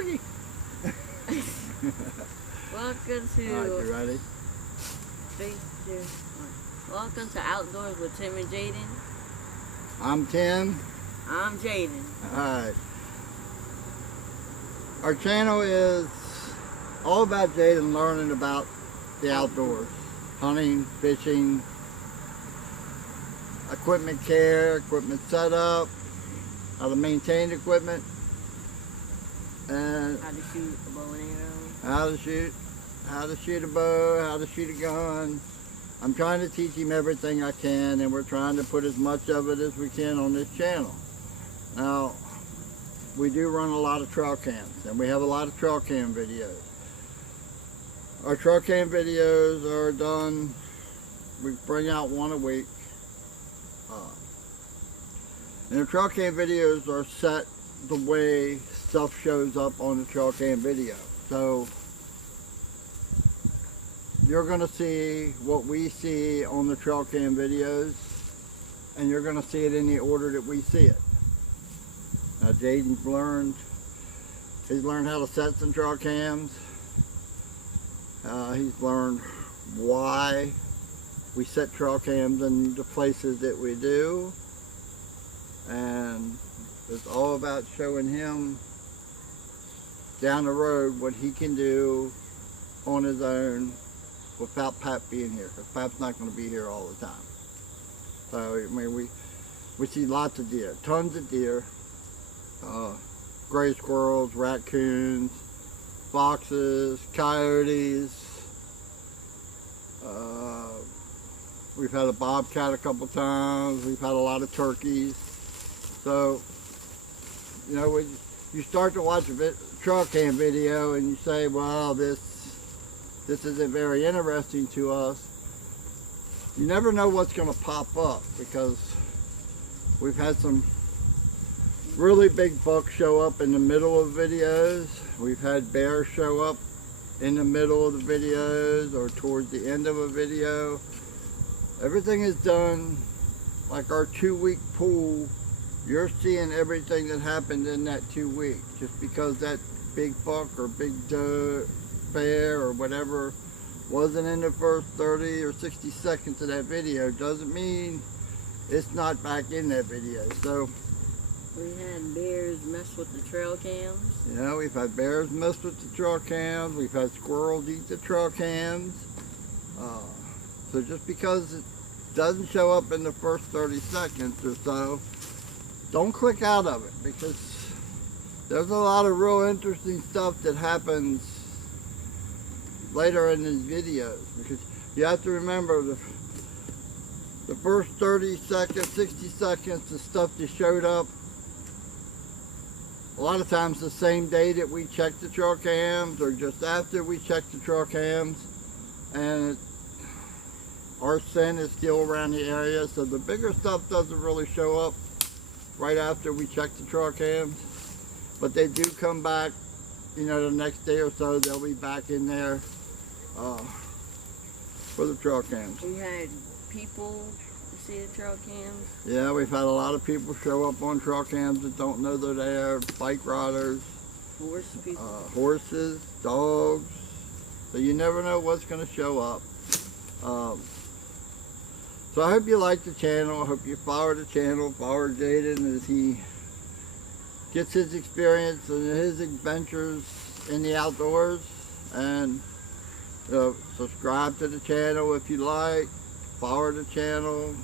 Boogie. Welcome to. All right, you ready? Welcome to Outdoors with Tim and Jayden. I'm Tim. I'm Jayden. Alright. Our channel is all about Jayden learning about the outdoors. Hunting, fishing, equipment care, equipment setup, how to maintain equipment, and How to shoot a bow and arrow. how to shoot a bow, how to shoot a gun. I'm trying to teach him everything I can, and we're trying to put as much of it as we can on this channel. Now, we do run a lot of trail cams, and we have a lot of trail cam videos. Our trail cam videos are done, we bring out one a week. And the trail cam videos are set the way stuff shows up on the trail cam video. So, you're going to see what we see on the trail cam videos, and you're going to see it in the order that we see it. Now Jayden's learned how to set some trail cams. He's learned why we set trail cams in the places that we do, and it's all about showing him down the road what he can do on his own without Pap being here, because Pap's not going to be here all the time. So I mean, we see lots of deer, tons of deer, gray squirrels, raccoons, foxes, coyotes. We've had a bobcat a couple times. We've had a lot of turkeys. So, you know, when you start to watch a trail cam video and you say, well, this isn't very interesting to us, you never know what's going to pop up, because we've had some really big bucks show up in the middle of videos. We've had bears show up in the middle of the videos or towards the end of a video. Everything is done like our 2-week pool. You're seeing everything that happened in that 2 weeks. Just because that big buck or big doe, bear or whatever wasn't in the first 30 or 60 seconds of that video doesn't mean it's not back in that video. So we had bears mess with the trail cams. you know, we've had bears mess with the trail cams. We've had squirrels eat the trail cams. So just because it doesn't show up in the first 30 seconds or so, don't click out of it, because there's a lot of real interesting stuff that happens later in these videos. Because you have to remember the first 30 seconds, 60 seconds, the stuff that showed up a lot of times the same day that we check the trail cams, or just after we check the trail cams, and our scent is still around the area. So the bigger stuff doesn't really show up right after we check the trail cams, but they do come back, you know, the next day or so. They'll be back in there for the trail cams. We had people see the trail cams. Yeah, we've had a lot of people show up on trail cams that don't know they're there. Bike riders, horses, dogs. So you never know what's going to show up. So I hope you like the channel. I hope you follow the channel, follow Jayden as he gets his experience and his adventures in the outdoors. And subscribe to the channel if you like. Follow the channel.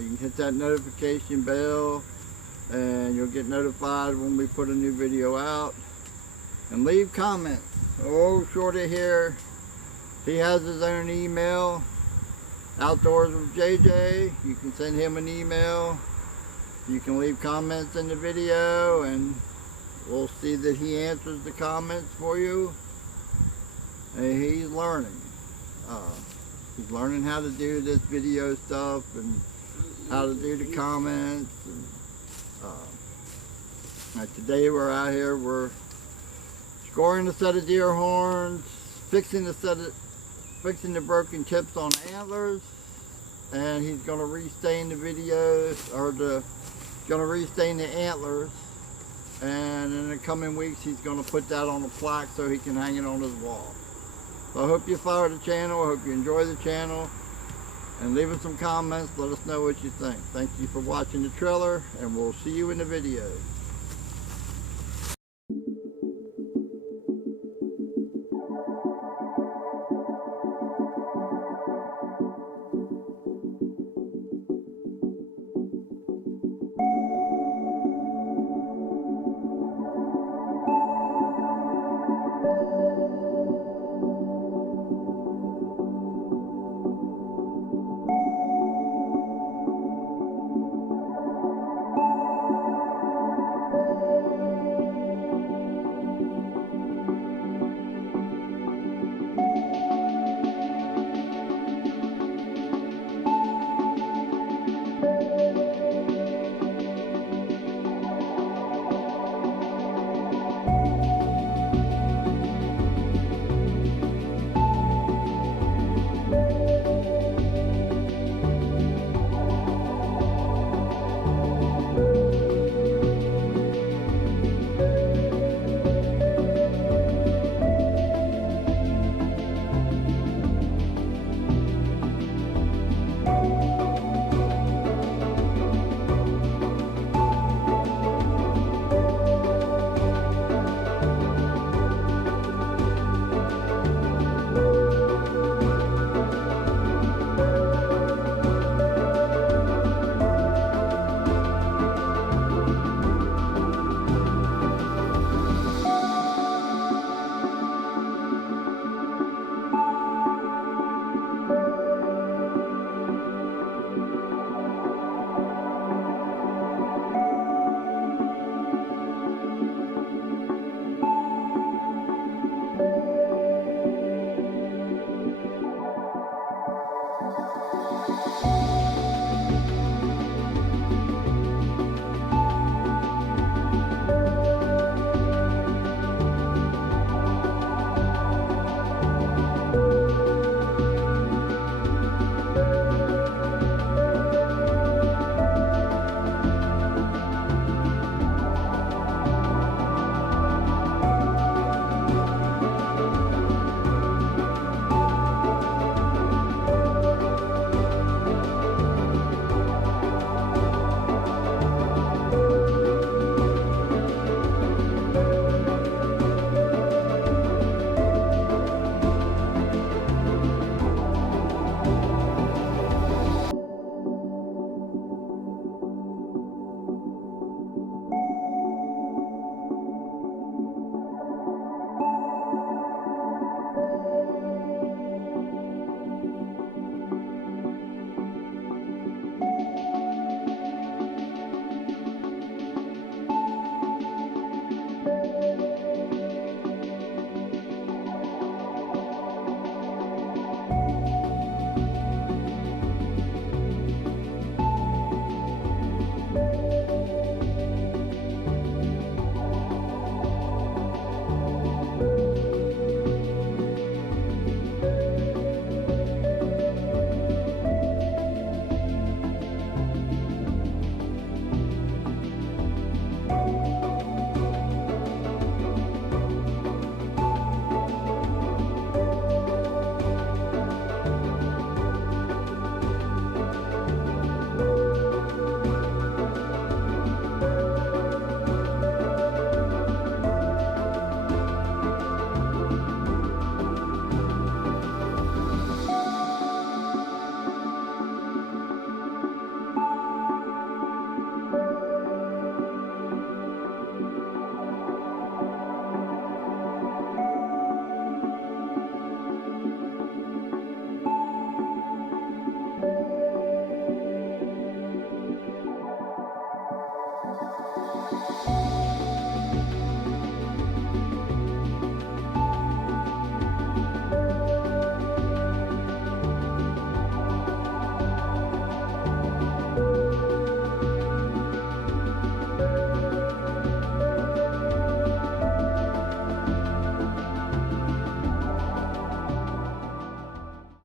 You can hit that notification bell and you'll get notified when we put a new video out. And leave comments. Oh, Shorty here, he has his own email, Outdoors with JJ. You can send him an email. You can leave comments in the video and we'll see that he answers the comments for you. And he's learning. He's learning how to do this video stuff and how to do the comments. And today we're out here, we're scoring a set of deer horns, fixing the broken tips on antlers, and he's going to restain the videos, or going to restain the antlers and in the coming weeks he's going to put that on a plaque so he can hang it on his wall. So I hope you follow the channel, I hope you enjoy the channel, and leave us some comments, let us know what you think. Thank you for watching the trailer, and we'll see you in the video.